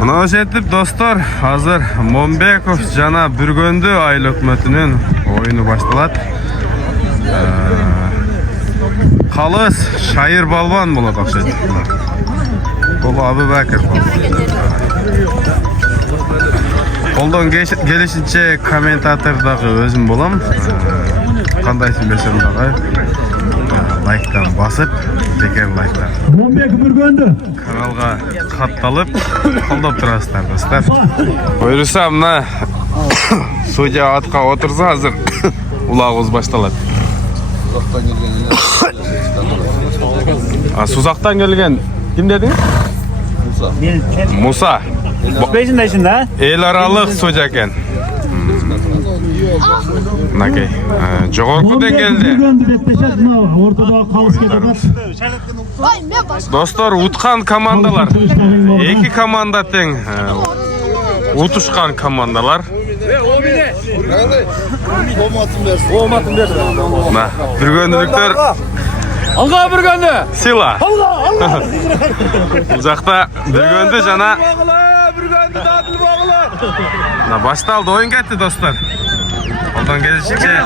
Мына жетип достор, азыр Момбеков жана Бүргөндү айыл өкмөтүнүн оюну башталат. Калыс Шайыр балбан болот окшойт. Бул Абубакир балбан. Колдон келишинче комментатор дагы өзүм болом. Кандайсың берсем дагы лайктан басып, бекер лайктар. Момбек Бүргөндү Каналга катталып, колдоп турасыздар достор. Буюрса мына судья атка отурса азыр улагыбыз башталат. Сузактан келген ким дедиңиз? Муса. Бейсиндейсиң да? Эл аралык судья экен. Мынакей. Жогорку деңгээлде. Бүргөндү беттешет, мына ортодо калыс кетет. Достор, уткан командалар. Эки команда тең. Утушкан командалар. Мына Бүргөндүлүктөр Алга Бүргөндү! сила. Бул жакта Бүргөндү жана Бүргөндү датыл багылы! мына башталды, оюн кетти достор. Колдон келишинче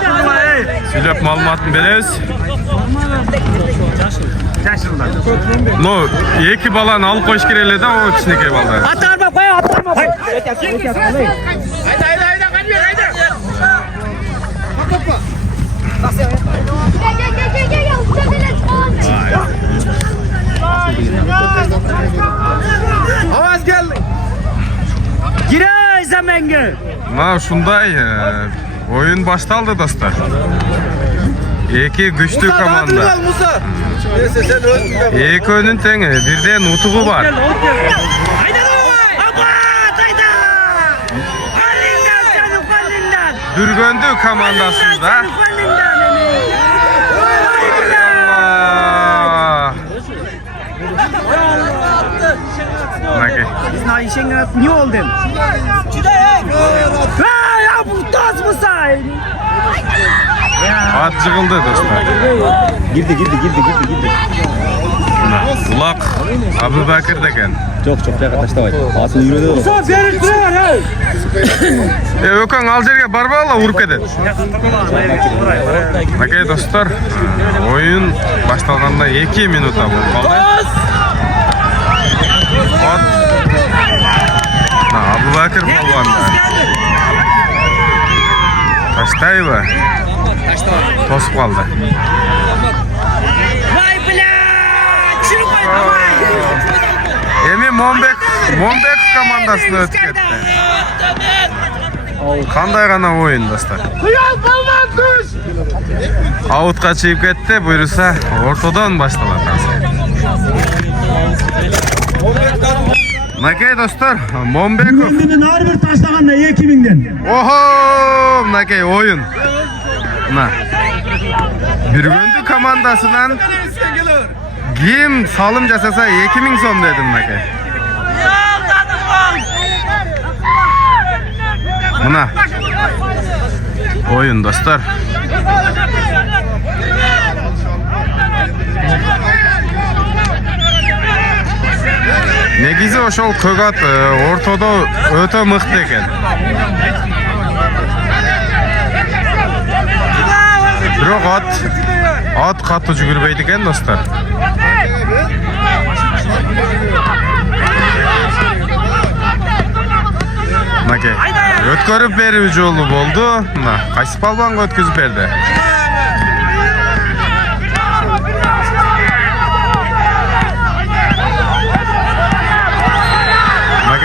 сүйлөп маалыматын беребиз. Ну, эки баланы алып коюш керек эле да, о кичинекей балдар. Атарма кой, атарма кой! Аваз келди! Кирей заменге! Мына ушундай оюн башталды достор. Эки күчтүү команда. Экөөнүн тең бирден утугу бар. Бүргөндү командасында Ne oldu? Ya bu tas mı say? At жыгылды достор. Girdi. Улак Абубакир деген. Çok yakın taştavay. Asını yürüdü. Musa verin şuraya. Өкөң ал жерге барбагыла, уруп кетет. Мынакей достор, оюн башталганда 2 минута болуп калды. Абубакир балбан. Таштайбы? Тосуп калды. Vay блядь! Эми Момбек командасына өтүп кетти. Кандай гана оюн достор. Аутка чыгып кетти, буюрса ортодон башталат азыр. Мынакей достор, Момбеков. Бүгүндүн ар бир таштаганда 2000ден. Охо, мынакей оюн. Мына. Бүргөндү командасынан ким салым жасаса 2000 сом дедим мынакей. Мына. Оюн достор. Негизи ошол көк ат ортодо өтө мыкты экен. Бирок ат катуу жүгүрбөйт экен достор. Мынакей өткөрүп берүү жолу болду. Мына кайсы балбанга өткүзүп берди.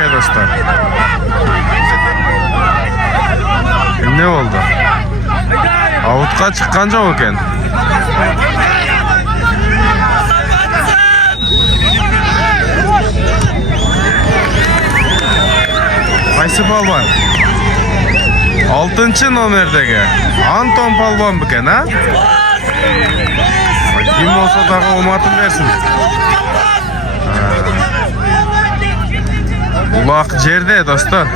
Dostlar. Ne oldu? Avutqa çıqqan жоқ eкен. Qaysı balban? 6-cı nomerdeki Anton balban beken ha? Kim olsa dağı omatın versin. Улак жерде достор.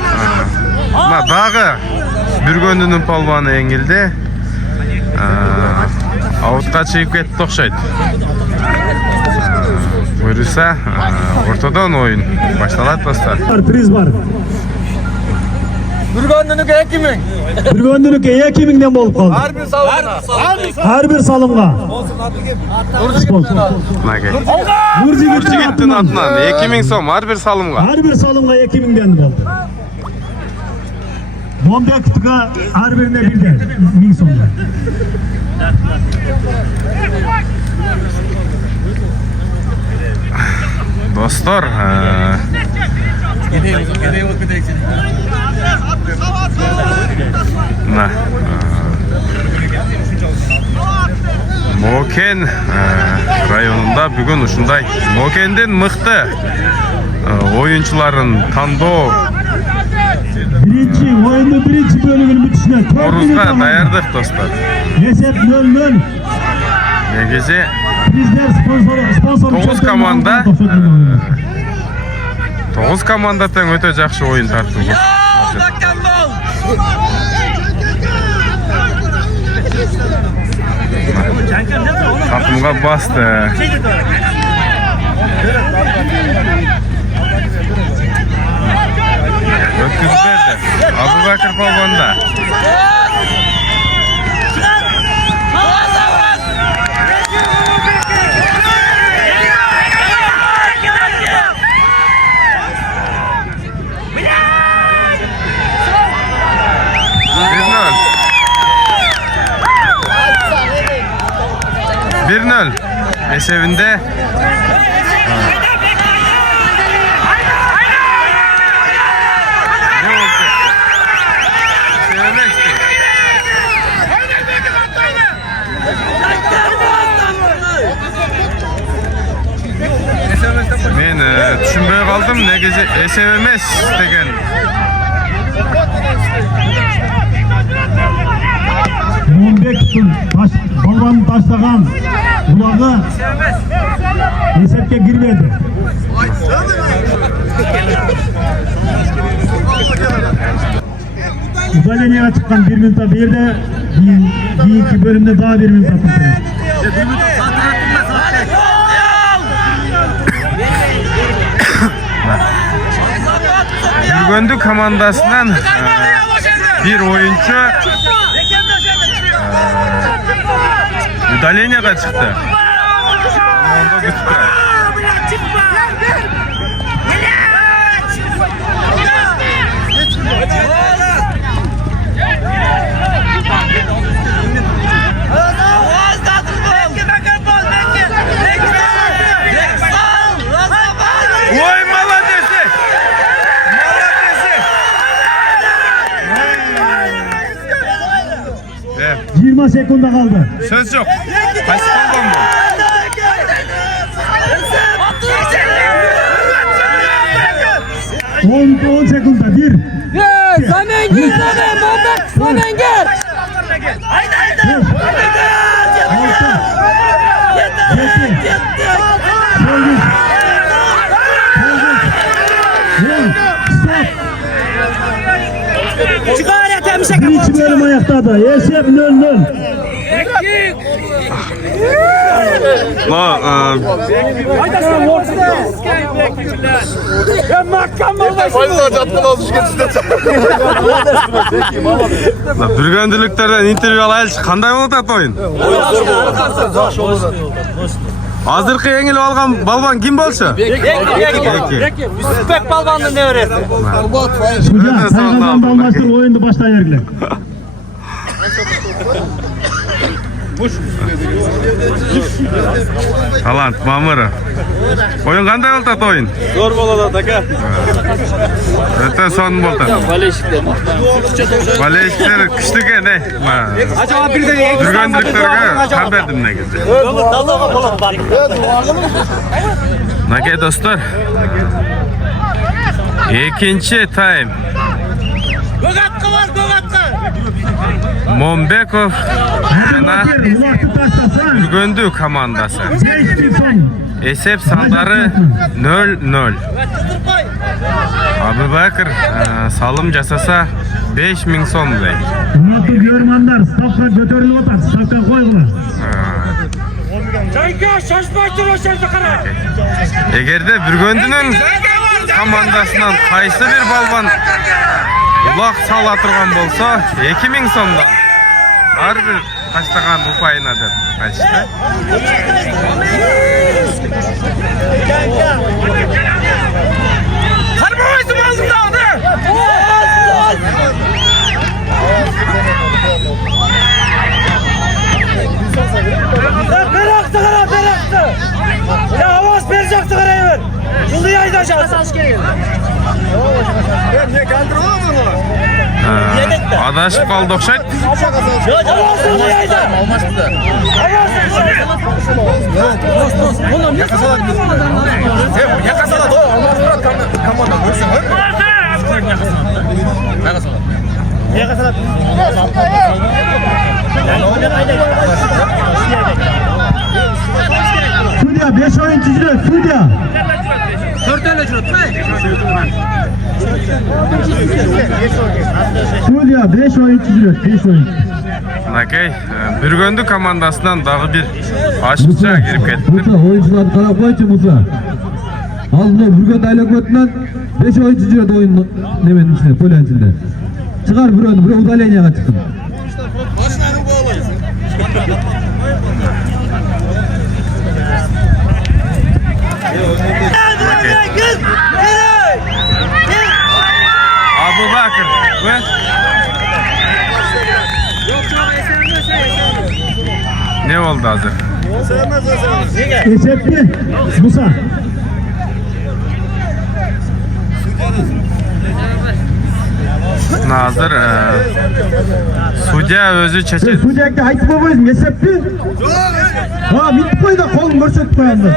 Мына дагы Бүргөндүнүн палбаны эңилди. Аутка чыгып кетти окшойт. buyursa ortadan oyun başladı dostlar. Priz var. Bir gündülük 2 mingden bolup kaldı. Her bir salımga. Burcu gittin atından 2000 so'm har bir salımga. Her bir salımga 2 mingden boldu. Mombek'tka her birine 1000 so'mdan. Dostlar, Moken rayonunda bugün ушундай Mokendin mıhtı oyuncuların tanıdığı Birinci oyunun birinci bölümünün bitişine 4 Oruzga dayardık dostlar. Esep 0-0. Negezi Bizler sponsor 9 komanda 9 komanda teң өтө жакшы oyun тартылды. Takımga bastı. Ötküzüp berdi. Abubakır polvonda. Bir nol. Esevinde ne oldu? Sevmezdi. Men düşünbey kaldım negezi sevmez degen. Mombek'tin balvanı taşlagan kulağı esepke girmedi. Udaleniye çıkan 1 minuta bir de keyinki bölümde daha 1 minut atıldı. Gürgöndü komandasından bir oyuncu Udaleniye'ye çıktı. Onda güçlü. Oy maladesi! Evet. 20 sekunda kaldı. Söz yok. Kaç kaldı mı? On sekunda bir. Samengir sana Mombek Samengir. Çıkar yetemişe Birinci bölüm ayakta da. Esep 0-0. Бүргөндүлүктөрдөн интервью алайлычы кандай болуп атат оюн? Азыркы эңилип алган балбан ким болчу? Беки. Үстүбек балбандын небереси. Suca saygandan almasın oyunu başlayarlar. Талант Мамыров. Oyun kандай болуп атат oyun? Zor bolalar taka. Өтө сонун болуп атат. Балештер күчтүү экен, Acaba bir de Бүргөндүлүктөргө кам бердим негизи. Мынакей достор. Экинчи тайм. Gögatqı var Gögatqı. Момбеков жана Uzaktı taşlasan. Бүргөндү командасы. 5-1 son. Esep sandары 0-0. Abubakır salım жасаса 5000 so'm deydi. Murat'ı görmanlar stavka götürülüp atar. Stavka koygular. Egerde Bürgöndünün komandasından qaysı bir balban ulaq sala turgan bolsa 2000 so'mdan har bir taşlagan upayına deb aytishdi. Ya avaz verecek sigara ver. Yılı yaydacağız. Adaşıp kaldı okşayt. Avaz yılı yayda. Sudya 5 oyuncular Sudya. 4 tane çocuk Sudya 5 oyuncular 5 oyuncu. Nakey, Bürgöndü komandasından dağı bir aşıkça girip kettiler. Musa oyuncular taraf koyucu Musa. Aldı Bürgöndü aile götünden 5 oyuncular da oyun nemenin içinde, polen içinde. Çıkar Bürgöndü, buraya Udalyana'ya çıktın. Abu Bakır ve ne oldu hazır? Esepli Musa. Nazır Sudya özü çeçet. Sudya'da aytып koymayız Esepli. Ha bitti koy da kolun görsetip koyandı.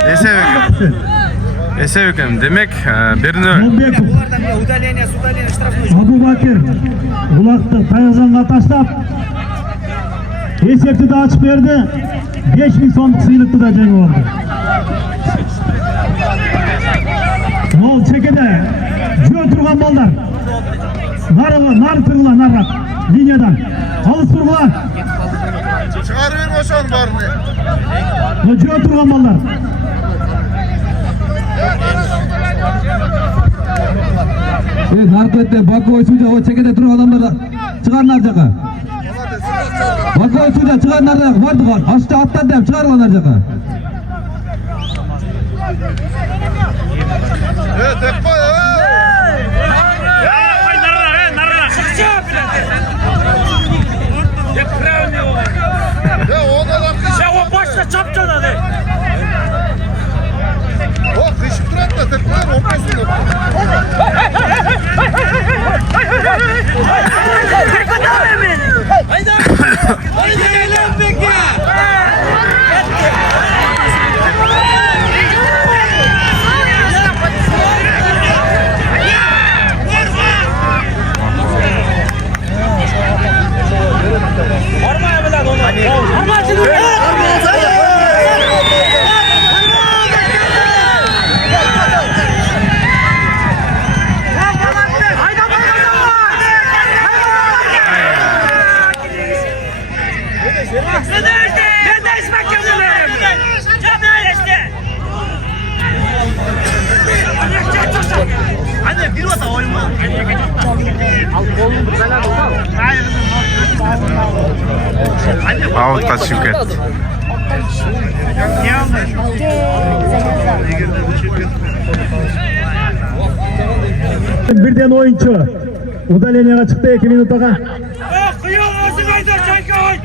Esevüküm demek birini Molbekov. Abu Bakir. Bulaktı Tayazan'a taşlap. Esepli de açıp verdi. 5000 so'mlik sıyılıklı da cengi oldu. Mol çekede. Jön turgan ballar. Nar tırla narrak. Linyadan. Alыс turgular. Çıkar ver boşan barını. Jön turgan ballar. Narko'da Bakoy Suca o çekede turgan adamlar da çıkar nar jaka. Bakoy Suca çıkar nar jaka. Vardı var. Açtı atladı hem çıkar lan nar jaka. Tek koy. Ya o da lan kış. Ya o başta çapcan hadi. O kışıp durak da tek koy. O kışıp Haydi. Haydi eğlen peki. Varma evlen onu. Varma şimdi. Anne bir vata oyma. Avut'ta çıkıp etti. Birden oyuncu. Udalyana'ya çıktı 2 minutaga. Kıyıl olsun haydi Çaykoy.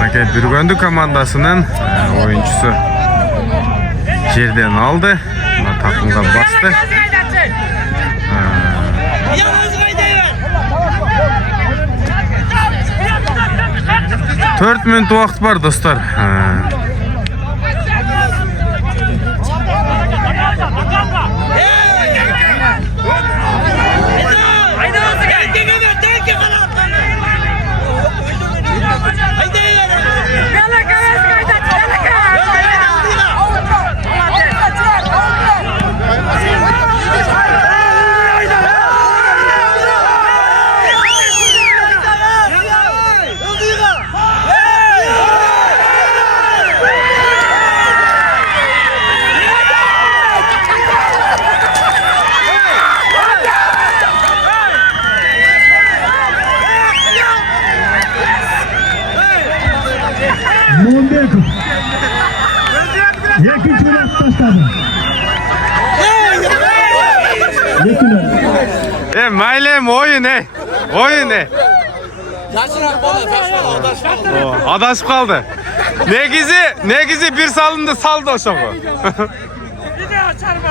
Nakey Bürgöndü komandasının oyuncusu yerden aldı. Takımga bastı. 4 minut vaqt var dostlar. Maylem oyun Oyun Adaşıp kaldı. Negizi bir salındı saldı o şoku. Bir de açar mı?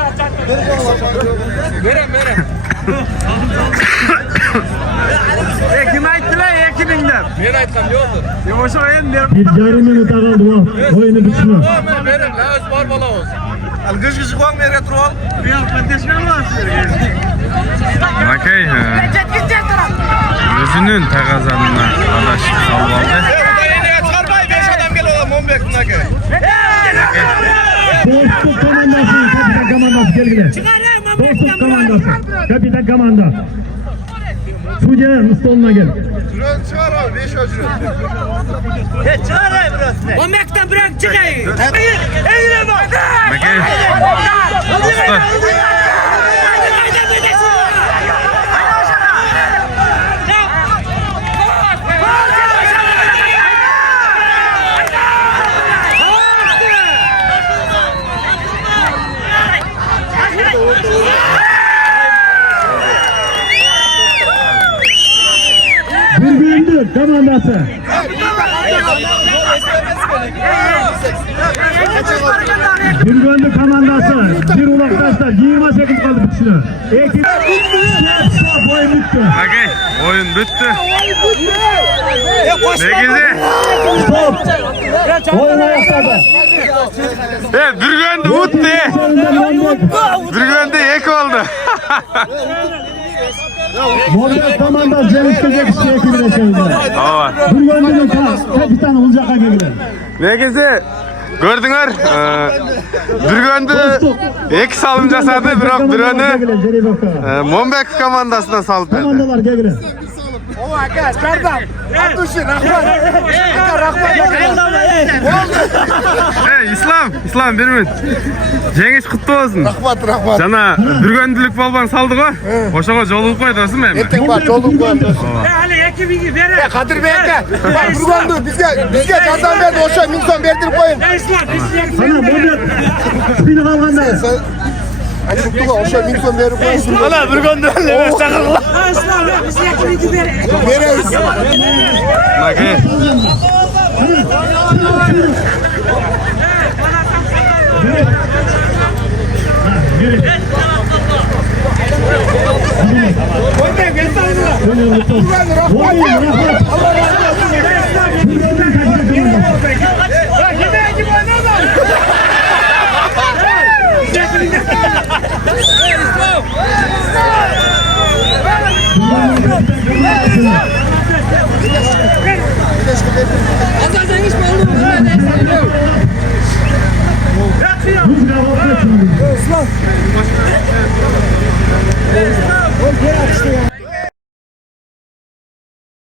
Kim ayttılar 2000'den? Ben aytkan yoktu. Yavaş oyun ver. Bir yarım minut kaldı o. Oyunu bitsin. Verin la öz var bala olsun. Al gıcgıcı koyun ver retro al. Ya kardeşler var. Makey özünün takazanına adaşıp saldı aldı. Çıkarmayın 5 adam gel oğlum 15 buna gel. Dostluk komandası, kapitan komandası gelgiler. Dostluk komandası, kapitan komanda. Suca Mustafa'na gel. Şuradan çıkar abi 5 öcünü. O mekten bırak çıkayım. Eğile bak. Makey dostlar. Bürgündür komandası. Bürgündür komandası. Bir ulaktaşlar 20 sekund kaldı bitişine. Ekip oyun bitti. Makey oyun bitti. Negizi. Stop. Oyun ayaklarda. Bürgündü uttu. Bürgündü ek oldu. Mobil komandası Ceviz'de ekibine çevirdiler. Tamam. Bürgündür'ün kapitanı Ulcak'a geldiler. Negizi gördüңөр Bürgündü ek salım jasadı бирок бирөөнү Монбек командасына салып берди. Komandalar geldiler. O aga çıkardan. Abduşi rahmat. İslam bir minut. Жеңиш куттуу болсун. Rahmat. Жана Bürgündülük балбан салды го. Ошого жолугуп койдусуңбу эми? Ertek var çoluk var. Hadi 2000'i ver. Kadir Bey'e bak Burgundu bizge cazan verdi o şey minson verdirip koyun. İslam biz Sana mobil spini kalganda. Hani bu o şey minson verip koyun. Valla Burgundu öyle sakın. İslam biz 2000'i ver. Veririz. Makey. Islam.